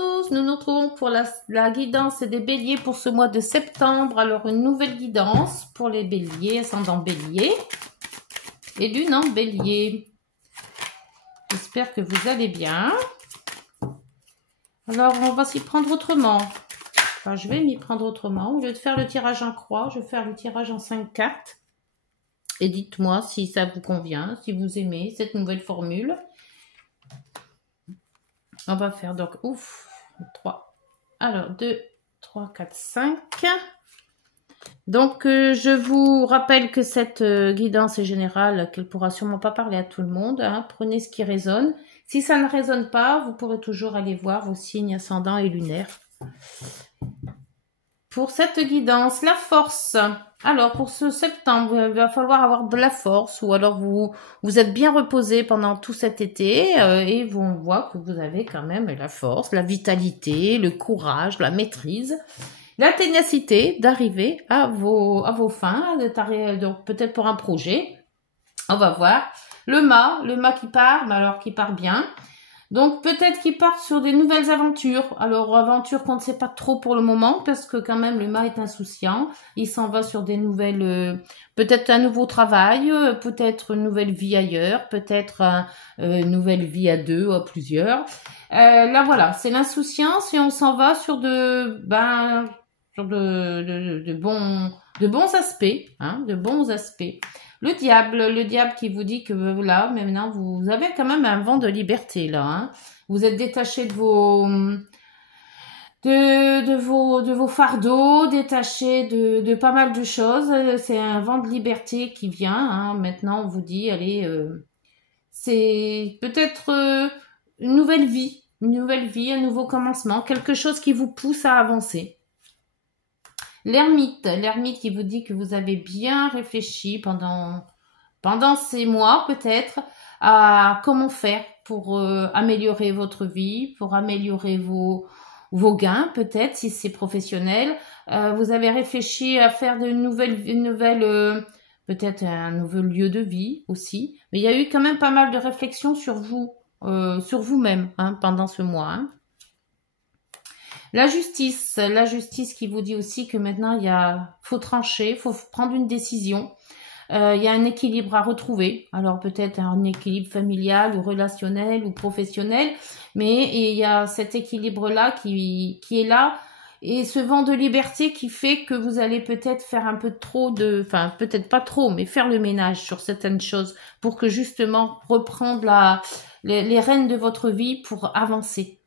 tous, nous nous retrouvons pour la guidance des béliers pour ce mois de septembre. Alors une nouvelle guidance pour les béliers, ascendant bélier et lune en bélier. J'espère que vous allez bien. Alors on va s'y prendre autrement. Enfin, je vais m'y prendre autrement. Au lieu de faire le tirage en croix, je vais faire le tirage en 5 cartes. Et dites-moi si ça vous convient, si vous aimez cette nouvelle formule. On va faire donc, 3. Alors, 2, 3, 4, 5. Donc, je vous rappelle que cette guidance est générale, qu'elle pourra sûrement pas parler à tout le monde. Hein. Prenez ce qui résonne. Si ça ne résonne pas, vous pourrez toujours aller voir vos signes ascendants et lunaires. Pour cette guidance, la force. Alors, pour ce septembre, il va falloir avoir de la force ou alors vous êtes bien reposé pendant tout cet été et on voit que vous avez quand même la force, la vitalité, le courage, la maîtrise, la ténacité d'arriver à vos fins, donc peut-être pour un projet. On va voir. Le mât qui part, mais alors qui part bien. Donc peut-être qu'ils partent sur des nouvelles aventures. Alors aventures qu'on ne sait pas trop pour le moment parce que quand même le mât est insouciant. Il s'en va sur des nouvelles, peut-être un nouveau travail, peut-être une nouvelle vie ailleurs, peut-être une nouvelle vie à deux ou à plusieurs. Là voilà, c'est l'insouciance et on s'en va sur de bons aspects, hein, de bons aspects. Le diable qui vous dit que là, maintenant, vous avez quand même un vent de liberté, là. Hein. Vous êtes détaché de vos fardeaux, détaché de pas mal de choses. C'est un vent de liberté qui vient. Hein. Maintenant, on vous dit, allez, c'est peut-être une nouvelle vie, un nouveau commencement, quelque chose qui vous pousse à avancer. L'ermite qui vous dit que vous avez bien réfléchi pendant ces mois peut-être à comment faire pour améliorer votre vie, pour améliorer vos gains peut-être si c'est professionnel. Vous avez réfléchi à faire peut-être un nouveau lieu de vie aussi. Mais il y a eu quand même pas mal de réflexions sur vous-même hein, pendant ce mois. Hein. La justice qui vous dit aussi que maintenant faut trancher, faut prendre une décision. Il y a un équilibre à retrouver. Alors peut-être un équilibre familial ou relationnel ou professionnel, mais il y a cet équilibre-là qui est là et ce vent de liberté qui fait que vous allez peut-être faire un peu trop peut-être pas trop, mais faire le ménage sur certaines choses pour que justement reprendre les rênes de votre vie pour avancer.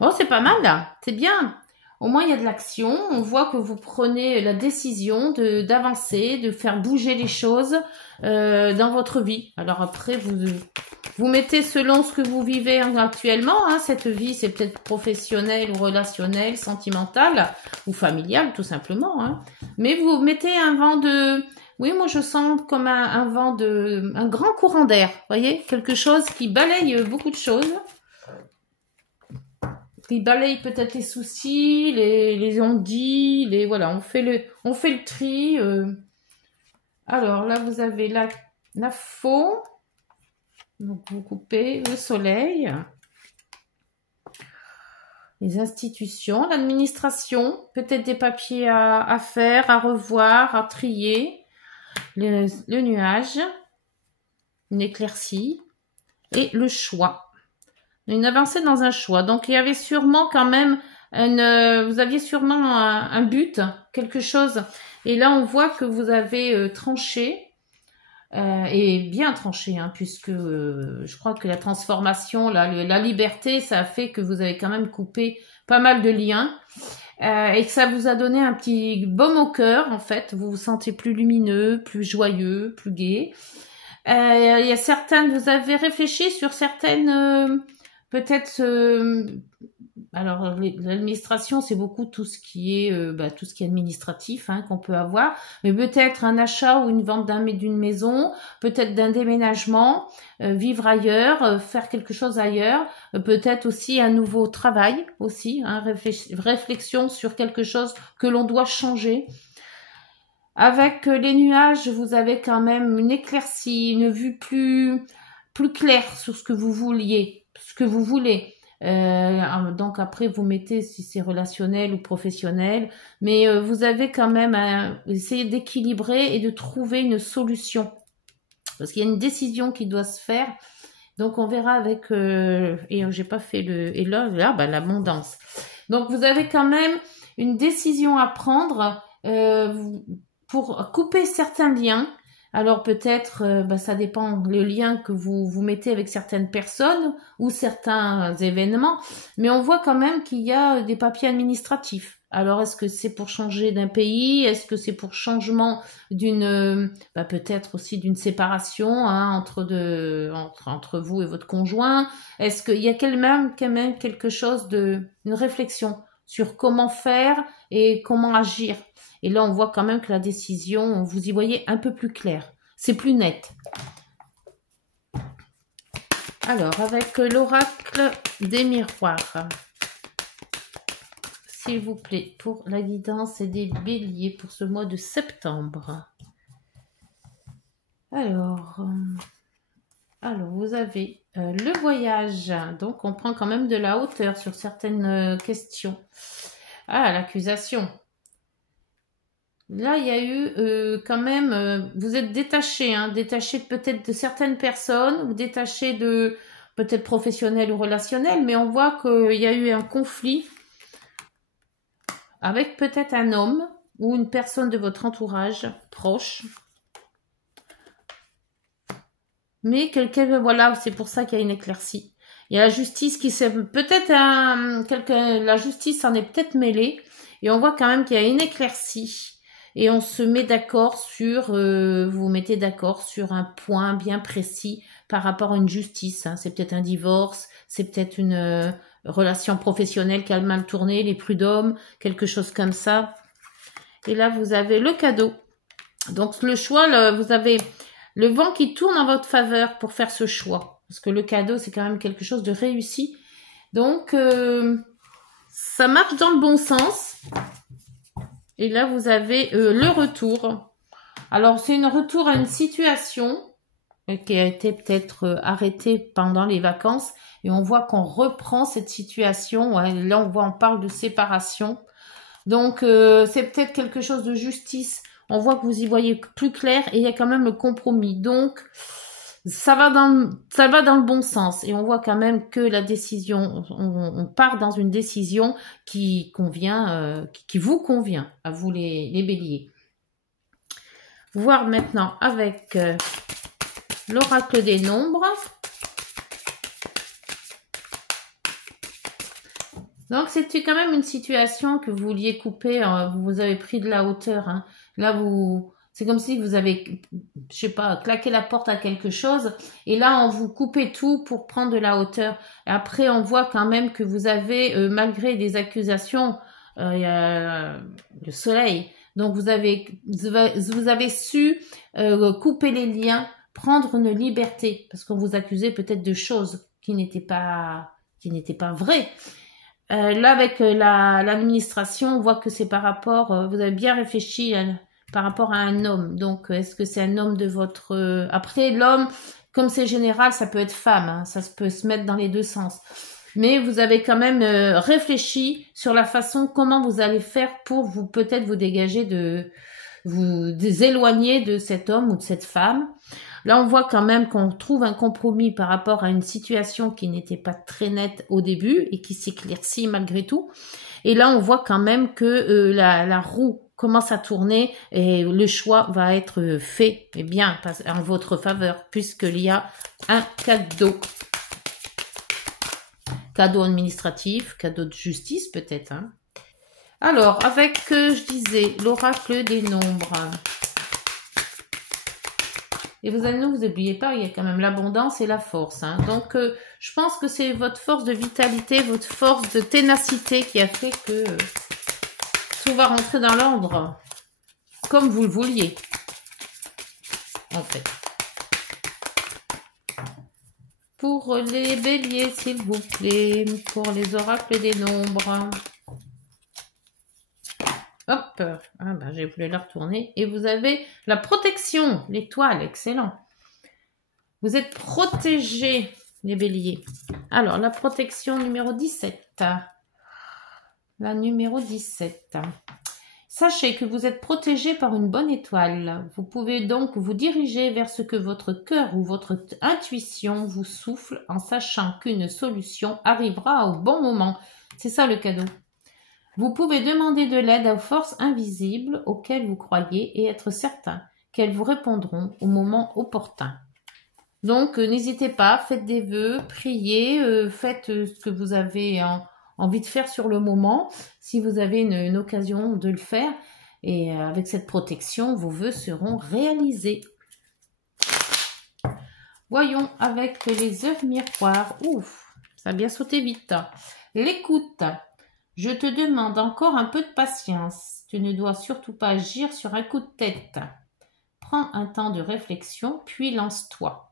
Bon, c'est pas mal là, c'est bien. Au moins, il y a de l'action. On voit que vous prenez la décision d'avancer, de faire bouger les choses dans votre vie. Alors après, vous mettez selon ce que vous vivez actuellement. Hein, cette vie, c'est peut-être professionnelle ou relationnelle, sentimentale ou familiale, tout simplement. Hein. Mais vous mettez un vent de... Oui, moi, je sens comme un vent un grand courant d'air. Voyez, quelque chose qui balaye beaucoup de choses. Il balaye peut-être les soucis, les on-dit, voilà, on fait le tri. Alors là, vous avez la faux. Donc vous coupez le soleil. Les institutions, l'administration, peut-être des papiers à faire, à revoir, à trier. Le nuage, une éclaircie et le choix. Une avancée dans un choix. Donc, il y avait sûrement quand même vous aviez sûrement un but, quelque chose. Et là, on voit que vous avez tranché, et bien tranché, hein, puisque je crois que la transformation, la liberté, ça a fait que vous avez quand même coupé pas mal de liens. Et que ça vous a donné un petit baume au cœur, en fait. Vous vous sentez plus lumineux, plus joyeux, plus gai. Il y a vous avez réfléchi sur certaines... Peut-être, alors l'administration, c'est beaucoup tout ce qui est administratif hein, qu'on peut avoir, mais peut-être un achat ou une vente d'une maison, peut-être d'un déménagement, vivre ailleurs, faire quelque chose ailleurs, peut-être aussi un nouveau travail aussi, hein, réflexion sur quelque chose que l'on doit changer. Avec les nuages, vous avez quand même une éclaircie, une vue plus claire sur ce que vous voulez. Donc après, vous mettez si c'est relationnel ou professionnel. Mais vous avez quand même essayé d'équilibrer et de trouver une solution. Parce qu'il y a une décision qui doit se faire. Donc on verra avec... et j'ai pas fait le... Et là bah, l'abondance. Donc vous avez quand même une décision à prendre pour couper certains liens. Alors peut-être, bah, ça dépend le lien que vous mettez avec certaines personnes ou certains événements. Mais on voit quand même qu'il y a des papiers administratifs. Alors, est-ce que c'est pour changer d'un pays? Est-ce que c'est pour changement d'une, bah, peut-être aussi d'une séparation hein, entre vous et votre conjoint? Est-ce qu'il y a quand même quelque chose une réflexion sur comment faire et comment agir? Et là, on voit quand même que la décision, vous y voyez un peu plus clair. C'est plus net. Alors, avec l'oracle des miroirs. S'il vous plaît, pour la guidance et des béliers pour ce mois de septembre. Alors vous avez le voyage. Donc, on prend quand même de la hauteur sur certaines questions. Ah, l'accusation. Là, il y a eu quand même... vous êtes détaché, hein, détaché peut-être de certaines personnes ou détaché de peut-être professionnel ou relationnel, mais on voit qu'il y a eu un conflit avec peut-être un homme ou une personne de votre entourage proche. Mais quelqu'un, voilà, c'est pour ça qu'il y a une éclaircie. Il y a la justice qui s'est peut-être la justice en est peut-être mêlée et on voit quand même qu'il y a une éclaircie et on se met d'accord sur, vous vous mettez d'accord sur un point bien précis par rapport à une justice. Hein. C'est peut-être un divorce, c'est peut-être une relation professionnelle qui a mal tourné, les prud'hommes, quelque chose comme ça. Et là, vous avez le cadeau. Donc, le choix, vous avez le vent qui tourne en votre faveur pour faire ce choix. Parce que le cadeau, c'est quand même quelque chose de réussi. Donc, ça marche dans le bon sens. Et là, vous avez le retour. Alors, c'est un retour à une situation qui a été peut-être arrêtée pendant les vacances. Et on voit qu'on reprend cette situation. Ouais, là, on parle de séparation. Donc, c'est peut-être quelque chose de justice. On voit que vous y voyez plus clair et il y a quand même le compromis. Donc, ça va dans le bon sens. Et on voit quand même que la décision, on part dans une décision qui convient, qui vous convient, à vous les béliers. Voir maintenant avec l'oracle des nombres. Donc, c'était quand même une situation que vous vouliez couper, vous avez pris de la hauteur. Hein. Là, c'est comme si vous avez, je sais pas, claqué la porte à quelque chose. Et là, on vous coupez tout pour prendre de la hauteur. Et après, on voit quand même que vous avez, malgré des accusations, il y a le soleil. Donc, vous avez su couper les liens, prendre une liberté. Parce qu'on vous accusait peut-être de choses qui n'étaient pas vraies. Là, avec l'administration, on voit que c'est par rapport, vous avez bien réfléchi par rapport à un homme. Donc, est-ce que c'est un homme de votre... Après, l'homme, comme c'est général, ça peut être femme. Hein, ça peut se mettre dans les deux sens. Mais vous avez quand même réfléchi sur la façon comment vous allez faire pour peut-être vous dégager vous éloigner de cet homme ou de cette femme. Là, on voit quand même qu'on trouve un compromis par rapport à une situation qui n'était pas très nette au début et qui s'éclaircit malgré tout. Et là, on voit quand même que la roue commence à tourner et le choix va être fait et bien en votre faveur puisqu'il y a un cadeau. Cadeau administratif, cadeau de justice peut-être. Hein. Alors, avec, je disais, l'oracle des nombres. Et vous n'oubliez pas, il y a quand même l'abondance et la force. Hein. Donc, je pense que c'est votre force de vitalité, votre force de ténacité qui a fait que tout va rentrer dans l'ordre comme vous le vouliez, en fait. Pour les béliers, s'il vous plaît, pour les oracles des nombres. Hop, j'ai voulu la retourner. Et vous avez la protection, l'étoile, excellent. Vous êtes protégé les béliers. Alors, la protection numéro 17. La numéro 17. Sachez que vous êtes protégé par une bonne étoile. Vous pouvez donc vous diriger vers ce que votre cœur ou votre intuition vous souffle en sachant qu'une solution arrivera au bon moment. C'est ça le cadeau. Vous pouvez demander de l'aide aux forces invisibles auxquelles vous croyez et être certain qu'elles vous répondront au moment opportun. Donc, n'hésitez pas, faites des vœux, priez, faites ce que vous avez envie de faire sur le moment, si vous avez une occasion de le faire. Et avec cette protection, vos vœux seront réalisés. Voyons avec les œufs miroirs. Ouf, ça a bien sauté vite. L'écoute. Je te demande encore un peu de patience. Tu ne dois surtout pas agir sur un coup de tête. Prends un temps de réflexion, puis lance-toi.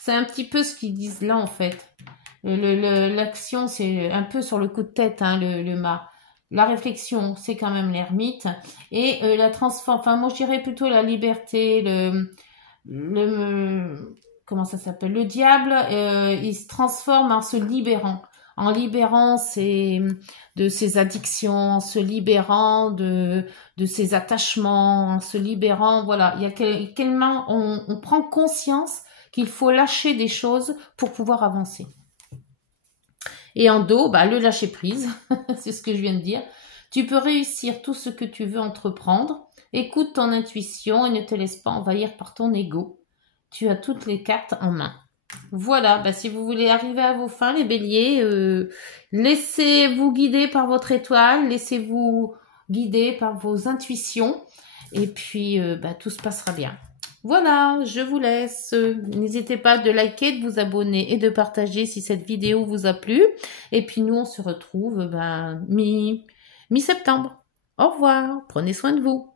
C'est un petit peu ce qu'ils disent là en fait. L'action, c'est un peu sur le coup de tête, hein, le mât. La réflexion, c'est quand même l'ermite. Et la enfin, moi je dirais plutôt la liberté, comment ça s'appelle? Le diable, il se transforme en se libérant. En libérant de ses addictions, en se libérant de ses attachements, en se libérant, voilà. Il y a tellement, on prend conscience qu'il faut lâcher des choses pour pouvoir avancer. Et en dos, le lâcher prise, c'est ce que je viens de dire. Tu peux réussir tout ce que tu veux entreprendre. Écoute ton intuition et ne te laisse pas envahir par ton ego. Tu as toutes les cartes en main. Voilà, si vous voulez arriver à vos fins, les béliers, laissez-vous guider par votre étoile, laissez-vous guider par vos intuitions. Et puis, tout se passera bien. Voilà, je vous laisse. N'hésitez pas de liker, de vous abonner et de partager si cette vidéo vous a plu. Et puis nous, on se retrouve mi-septembre. Au revoir, prenez soin de vous.